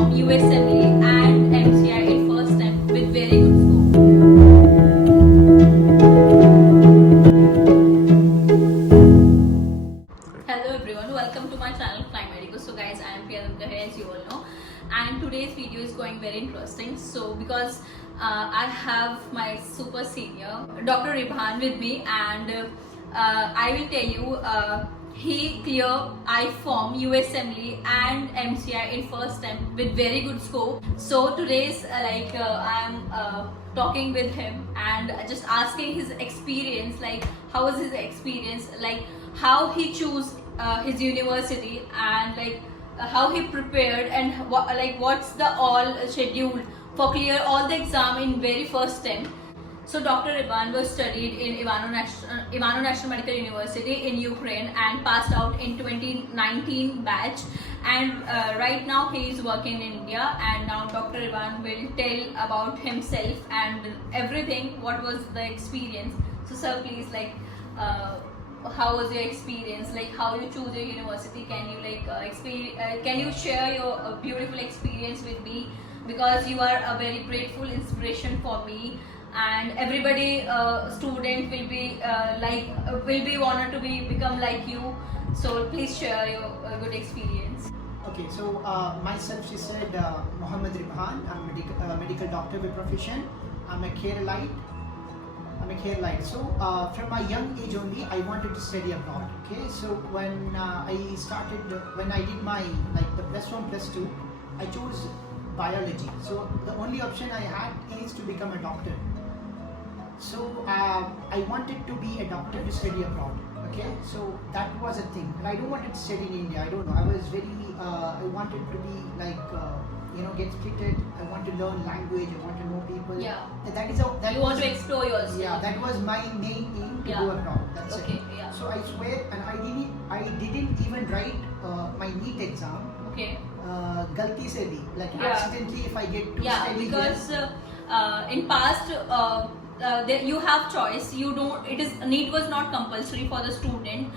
form USMLE and MCI in first attempt with very good score. Hello everyone, welcome to my channel Fly Medico. So guys, I am Priyanka here, as you all know, and today's video is going very interesting. So because I have my super senior Dr. Ribhan with me, and I will tell you he cleared I-Form, USMLE and MCI in first attempt with very good score. So today's I'm talking with him and just asking his experience, like how was his experience, like how he chose his university, and how he prepared, and what's the all schedule for clear all the exam in very first attempt. So Dr. Ribhan was studied in Ivano National Medical University in Ukraine and passed out in 2019 batch, and right now he is working in India. And now Dr. Ribhan will tell about himself and everything, what was the experience. So sir, please, how was your experience, like how you choose your university? Can you can you share your beautiful experience with me, because you are a very grateful inspiration for me, and everybody student will be wanted to become like you. So please share your good experience. Okay, so myself, she said, Mohammed Ribhan. I'm a medical doctor by profession. I'm a Keralite. So from a young age only, I wanted to study abroad. Okay, so when I did my the +1, +2, I chose biology. So the only option I had is to become a doctor. So I wanted to be a doctor to study abroad. Okay, so that was a thing. And I don't want to study in India. I don't know. I was very. I wanted to be get fitted. I want to learn language. I want to know people. Yeah. You want to explore yourself. Yeah, that was my main aim to go abroad. That's okay, it. Yeah. So I swear, and I didn't even write my NEET exam. Okay. Galti se bhi, accidentally, if I get to study because in past you have choice. You don't. NEET was not compulsory for the student,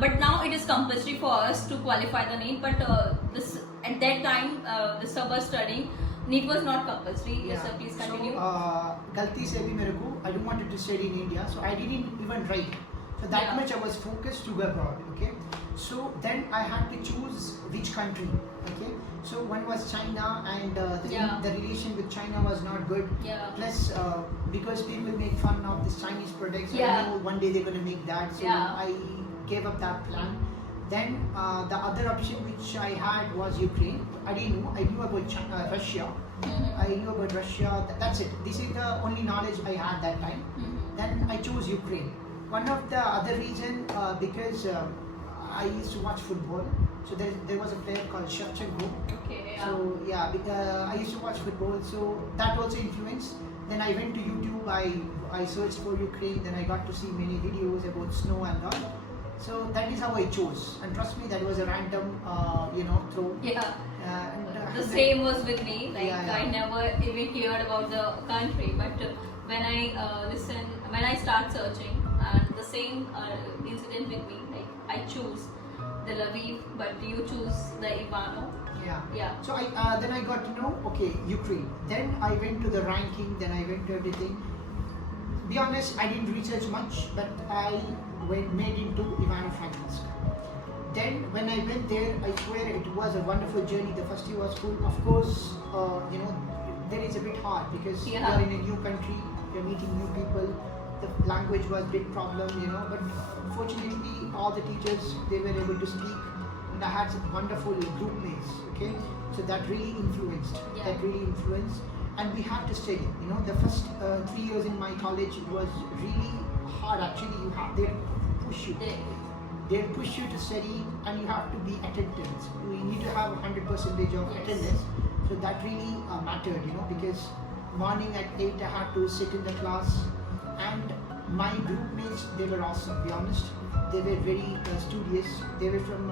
but now it is compulsory for us to qualify the NEET. But this at that time, the sub was studying. NEET was not compulsory. Yes, sir. Please continue. So, galti se bhi mere ko, I don't wanted to study in India, so I didn't even write. So that much I was focused to go abroad. Okay. So then I had to choose which country. Okay. So one was China, and the relation with China was not good. Yeah. Plus, because people make fun of this Chinese products, I know one day they're going to make that. So I gave up that plan. Then the other option which I had was Ukraine. I didn't know. I knew about Russia. I knew about Russia. That's it. This is the only knowledge I had that time. Then I chose Ukraine. One of the other reason because I used to watch football. So there was a player called Shevchenko. Okay. Yeah. So yeah, I used to watch football. So that also influenced. Then I went to YouTube. I searched for Ukraine. Then I got to see many videos about snow and all. So that is how I chose, and trust me, that was a random, throw. Yeah. And, the same was with me. I Yeah. never even heard about the country, but when I start searching, and the same incident with me. I choose the Lviv, but you choose the Ivano. Yeah. Yeah. So then I got to know, okay, Ukraine. Then I went to the ranking. Then I went to everything. Be honest, I didn't research much, but I made into Ivano-Frankivsk. Then when I went there, I swear it was a wonderful journey. The first year was cool. Of course, there is a bit hard because you are in a new country, you're meeting new people. The language was a big problem, but fortunately all the teachers, they were able to speak, and I had some wonderful group mates. Okay, so that really influenced. And we had to study. The first 3 years in my college, it was really hard. Actually, they push you. They'll push you to study, and you have to be attentive. You need to have 100% of attendance. So that really mattered, because morning at 8 I had to sit in the class, and my group mates, they were awesome. To be honest, they were very studious. They were from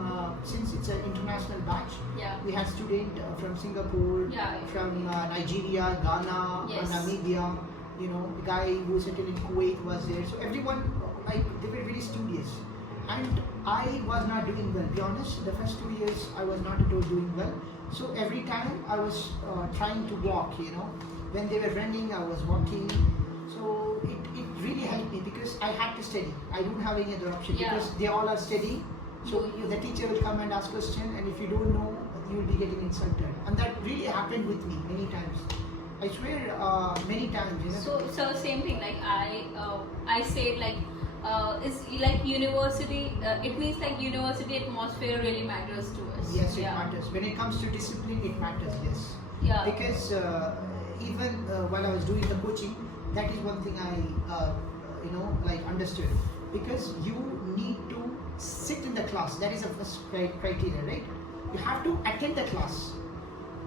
since it's an international batch. Yeah. We had students from Singapore, from Nigeria, Ghana, Namibia. The guy who settled in Kuwait was there. So everyone, they were very studious. and I was not doing well. Be honest, the first 2 years I was not at all doing well. So every time I was trying to walk, when they were running, I was walking. So it really helped me because I had to study. I don't have any other option because they all are studying. So the teacher will come and ask question, and if you don't know, you will be getting insulted. And that really happened with me many times. I swear, many times. So same thing. Like I said, like is like university. It means like university atmosphere really matters to us. Yes, it matters. When it comes to discipline, it matters. Yes. Yeah. Because even while I was doing the coaching, that is one thing I like understood. Because you need to sit in the class. That is the first criteria, right? You have to attend the class.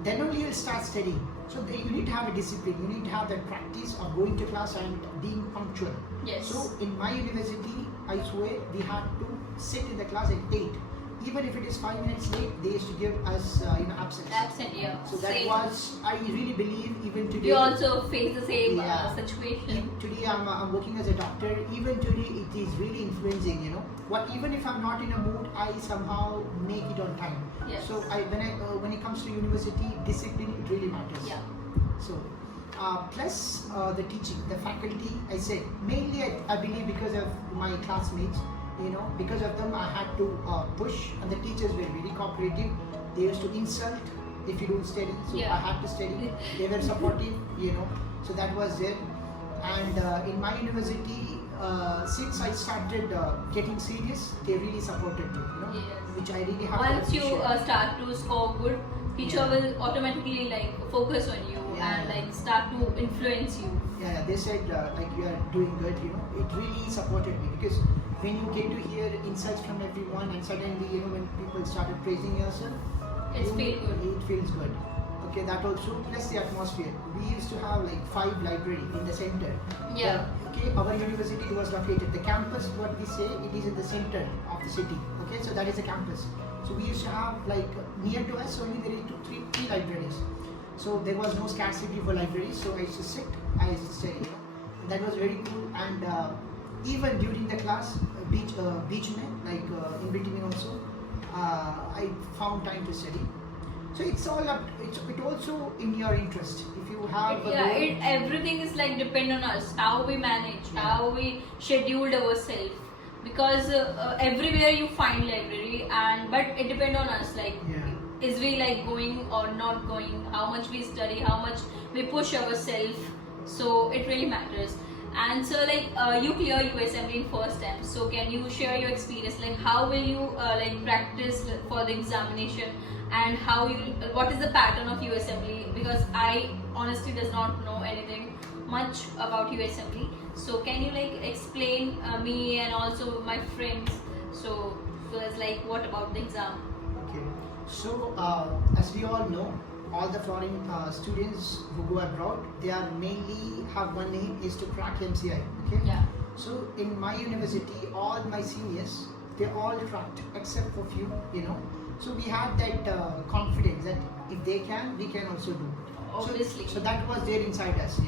Then only you will start studying. So you need to have a discipline. You need to have that practice of going to class and being punctual. Yes. So in my university, I swear we had to sit in the class at 8. Even if it is 5 minutes late, they used to give us absence. Absent, yeah. So that Same. was, I really believe even today. We also face the same situation. Today I'm working as a doctor. Even today it is really influencing. Even if I'm not in a mood, I somehow make it on time. Yes. So when it comes to university, discipline it really matters. Yeah. So plus the teaching, the faculty. I said mainly I believe because of my classmates. Because of them I had to push, and the teachers were very cooperative. They used to insult if you don't study, so I had to study. They were supportive, so that was it. And in my university, since I started getting serious, they really supported me, which I really have. Once you start to score good, teacher will automatically like focus on you and like start to influence you. Yeah, they said like you are doing good, it really supported me because when you get to hear insights from everyone and suddenly when people started praising yourself, it feels good. Okay, that also plus the atmosphere. We used to have like 5 libraries in the center. Yeah. Okay, our university was located. The campus, what we say, it is in the center of the city. Okay, so that is the campus. So we used to have like near to us only there is 3 libraries. So there was no scarcity for libraries. So I used to sit, I used to study. That was very cool. And even during the class, beach like in between also, I found time to study. So it's all up. It also in your interest. If you have everything is like depend on us. How we manage, how we scheduled ourselves. Because everywhere you find library, but it depends on us. Like, is we like going or not going? How much we study? How much we push ourselves? So it really matters. And so like you clear USMLE in first time. So can you share your experience? Like how will you like practice for the examination, and what is the pattern of USMLE? Because I honestly does not know anything much about USMLE. So can you like explain me and also my friends? So it's like what about the exam? Okay. So as we all know, all the foreign students who go abroad, they are mainly have one aim is to crack MCI. Okay. Yeah. So in my university, all my seniors, they all cracked except for few. So we had that confidence that if they can, we can also do. Obviously. So that was there inside us,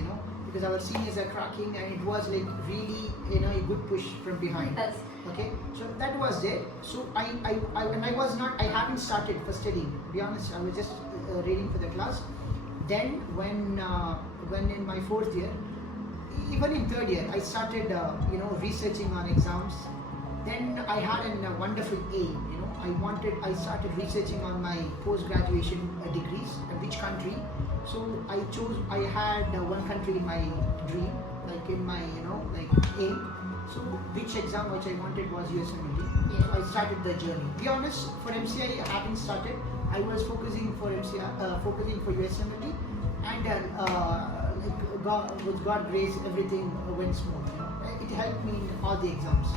because our seniors are cracking, and it was like really, a good push from behind. Yes. Okay, so that was there. So I haven't started for studying. To be honest, I was just reading for the class. Then when in my 4th year, even in 3rd year, I started researching on exams. Then I had a wonderful aim. I started researching on my post-graduation degrees and which country. So I had one country in my dream, like in my aim. So which exam which I wanted was USMLE. Yeah. So I started the journey. To be honest, for MCI I haven't started. I was focusing for USMLE, and with God grace everything went smooth. It helped me in all the exams.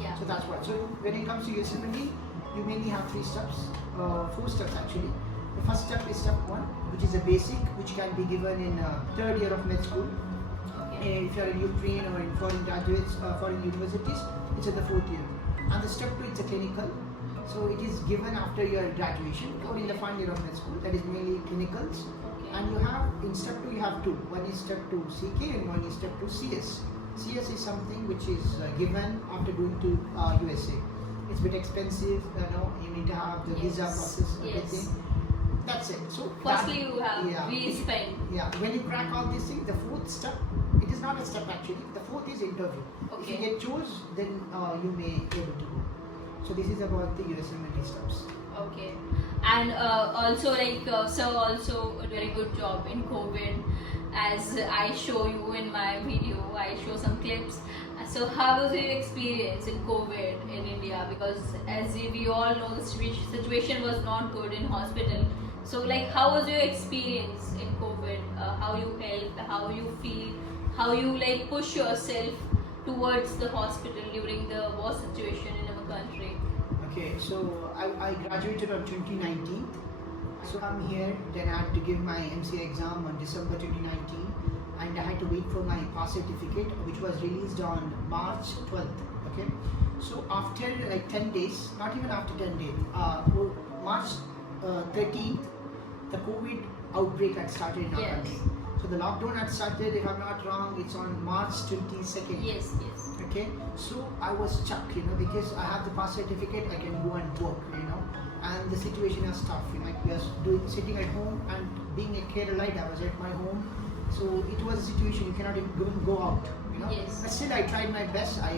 Yeah. So that's what. So when it comes to USMLE, you mainly have 3 steps, 4 steps actually. The first step is step 1, which is a basic, which can be given in 3rd year of med school. Okay. If you are in Ukraine or in foreign graduates, foreign universities, it's in the 4th year. And the step 2 is a clinical. So it is given after your graduation or in the final year of med school. That is mainly clinicals. Okay. And you have, in step 2 you have 2. One is step 2 CK and one is step 2 CS. CS is something which is given after going to USA. it's a bit expensive. You need to have the visa Yes, process, yes. everything. That's it. So Firstly, you have yeah. we spend. Yeah, when you crack all these things, the fourth step, it is not a step actually. The fourth is interview. If you Okay. get chose, then you may able to go. So this is about the USMLE steps. Okay, and also sir also a very good job in COVID, as I show you in my video. I show some clips. So how was your experience in COVID in India? Because as we all know, the situation was not good in hospital. So like, how was your experience in COVID? How you helped? How you feel? How you like push yourself towards the hospital during the war situation in our country? Okay, so I graduated on 2019. So I'm here, then I had to give my MCA exam on December 2019, and I had to wait for my pass certificate, which was released on March 12th. Okay, so after like 10 days, not even after 10 days, March 13th, the COVID outbreak had started in our Yes. country. So the lockdown had started, if I'm not wrong, it's on March 22nd. Yes, yes. Okay, so I was stuck, because I have the pass certificate, I can go and work, and the situation was tough, I was sitting at home and being a Keralite, I was at my home, so it was a situation you cannot even go out, Yes. But still, I tried my best. I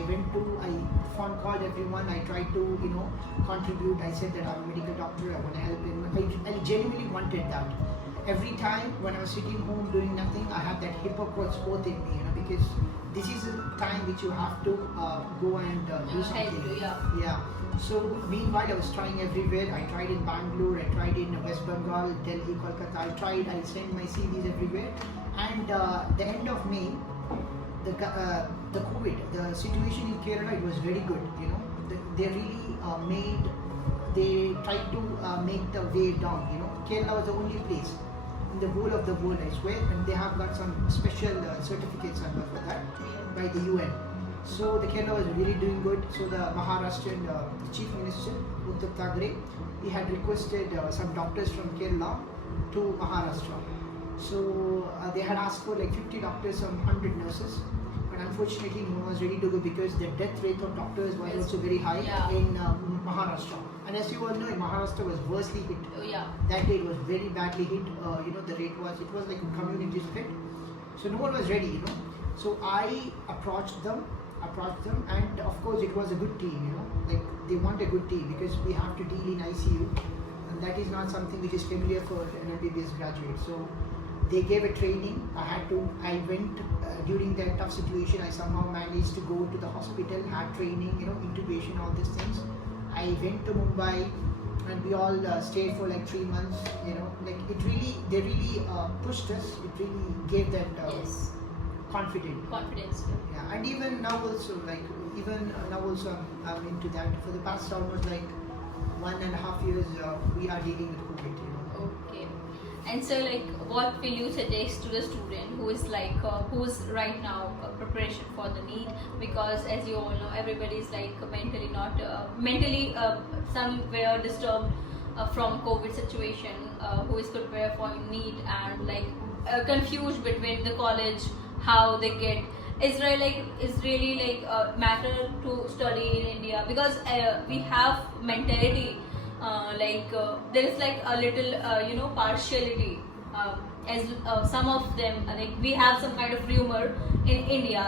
phone called everyone. I tried to, contribute. I said that I'm a medical doctor. I want to help him. I genuinely wanted that. Every time when I was sitting home doing nothing, I had that hypocrite oath in me, because this is a time which you have to go and do something. Help you, yeah. Yeah. So meanwhile, I was trying everywhere. I tried in Bangalore. I tried in West Bengal, Delhi, Kolkata. I sent my CVs everywhere. And the end of May, the COVID, the situation in Kerala, it was very good. They really they tried to make the way down. Kerala was the only place in the whole of the world, I swear, and they have got some special certificates and all for that by the UN. So the Kerala was really doing good. So the Maharashtrian Chief Minister Uddhav Thackeray, he had requested some doctors from Kerala to Maharashtra. So they had asked for like 50 doctors and 100 nurses, but unfortunately no one was ready to go because the death rate of doctors was also very high in Maharashtra. And as you all know, Maharashtra was worstly hit. Oh, yeah. That day it was very badly hit. The rate was, it was like a community split. So no one was ready, So I approached them, and of course it was a good team, Like they want a good team because we have to deal in ICU, and that is not something which is familiar for an MBBS graduate. So they gave a training. I went during that tough situation. I somehow managed to go to the hospital, had training, intubation, all these things. I went to Mumbai, and we all stayed for like 3 months. They really pushed us. It really gave that Yes. confidence. Yeah, and even now also, I'm into that. For the past almost like 1.5 years, we are dealing with COVID. Okay. And so, what will you suggest to the student who is who's right now preparation for the NEET? Because as you all know, everybody is mentally somewhere disturbed from COVID situation. Who is prepared for NEET and confused between the college, how they get. Is really matter to study in India because we have mentality. There is a little partiality as some of them we have some kind of rumor in India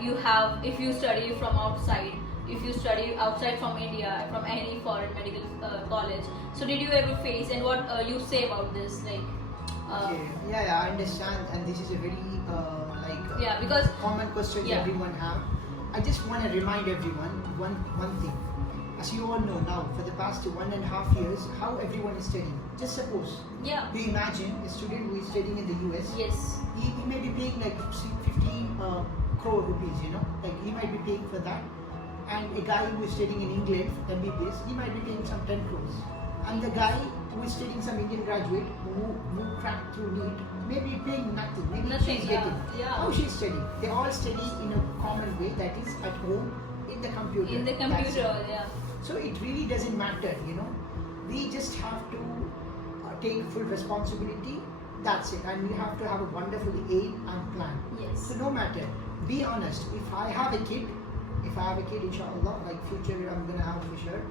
you have, if you study from outside, if you study outside from India, from any foreign medical college. So did you ever face, and what you say about this Okay. Yeah, I understand, and this is a very because common question everyone have. I just want to remind everyone one thing. As you all know now, for the past 1.5 years, how everyone is studying. Just suppose. Yeah. Do you imagine a student who is studying in the US? Yes. He may be paying like 15 crore rupees, he might be paying for that. And a guy who is studying in England, MBBS, he might be paying some 10 crores. And the guy who is studying, some Indian graduate who cracked through NEET, may be paying nothing. Maybe Nothing, she's yeah, getting. yeah. How she's studying? They all study in a common way, that is at home, in the computer. In the That's computer, it. yeah. So it really doesn't matter, We just have to take full responsibility. That's it. And we have to have a wonderful aim and plan. Yes. So no matter, be honest. If I have a kid, if if I have a kid, inshallah, like future I'm gonna have for sure,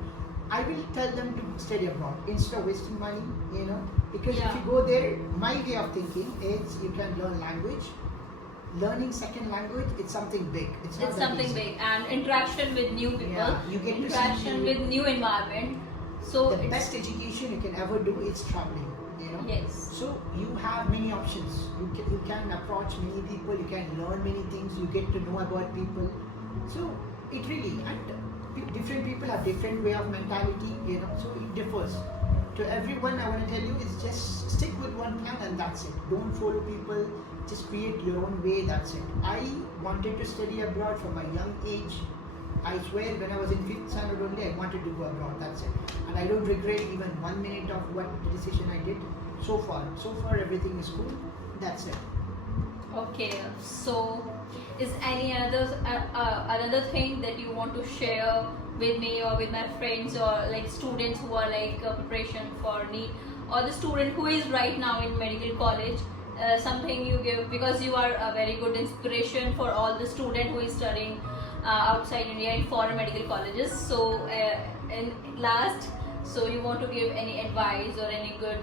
I will tell them to study abroad instead of wasting money, you know, because Yeah. if you go there, my way of thinking is you can learn language. Learning second language, it's something big. It's not It's that something easy. big, and interaction with new people, Yeah, you get to interaction see with new environment. So the it's, best education you can ever do is traveling, you know. yes, So you have many options. You can approach many people. You can learn many things. You get to know about people. So it really, and different people have different way of mentality, you know. So it differs. To everyone, I want to tell you is just stick with one plan and that's it. Don't follow people. Just create your own way. That's it. I wanted to study abroad from a young age. I swear, when I was in 5th standard only, I wanted to go abroad. That's it. And I don't regret even 1 minute of what the decision I did so far. So far, everything is cool. That's it. okay. So is any another thing that you want to share with me or with my friends or like students who are like preparation for NEET, or the student who is right now in medical college? Something you give, because you are a very good inspiration for all the student who is studying outside India in foreign medical colleges. So in last, so you want to give any advice or any good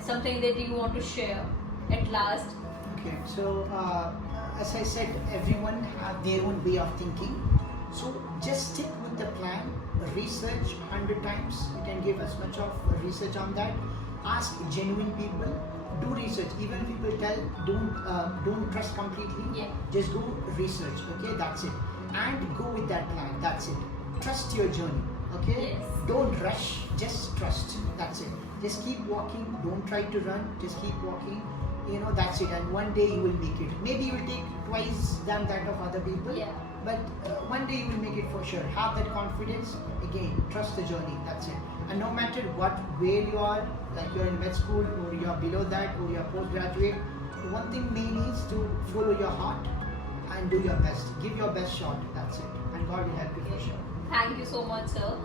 something that you want to share at last? Okay. So as I said, everyone have their own way of thinking. So just stick with the plan. Research 100 times. You can give as much of research on that. Ask genuine people. Do research. Even people tell don't trust completely. Yeah. Just go research. Okay, that's it. And go with that plan. That's it. Trust your journey. Okay. Yes. Don't rush. Just trust. That's it. Just keep walking. Don't try to run. Just keep walking. You know, that's it. And one day you will make it. Maybe you will take twice than that of other people. Yeah. But one day you will make it for sure. Have that confidence. Again, trust the journey. That's it. And no matter where you are, like you're in med school or you're below that or you're postgraduate, the one thing main is to follow your heart and do your best. Give your best shot. That's it. And God will help you for sure. Thank you so much, sir.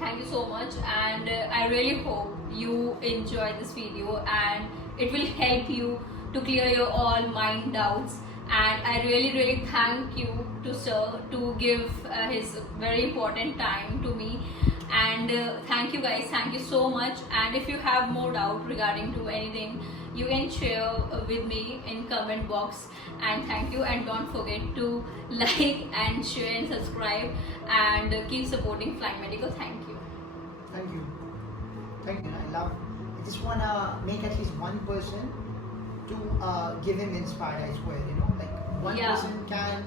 Thank you so much, and I really hope you enjoy this video and it will help you to clear your all mind doubts. And I really thank you to sir to give his very important time to me. And thank you guys, thank you so much. And if you have more doubt regarding to anything, you can share with me in comment box. And thank you, and don't forget to like and share and subscribe, and keep supporting Flying Medical. Thank you. Thank you. Thank you. I just wanna make at least one person to give him inspired. I swear, you know, like one Yeah. person can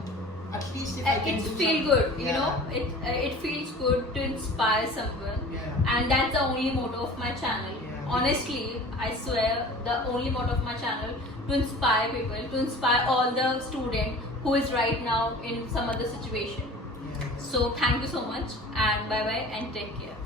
at least if I can It's do feel something. good, you Yeah. know. It feels good to inspire someone, Yeah. and that's the only motto of my channel. Yeah. Honestly, I swear, the only motto of my channel to inspire people, to inspire all the student who is right now in some other situation. Yeah. So thank you so much, and bye bye, and take care.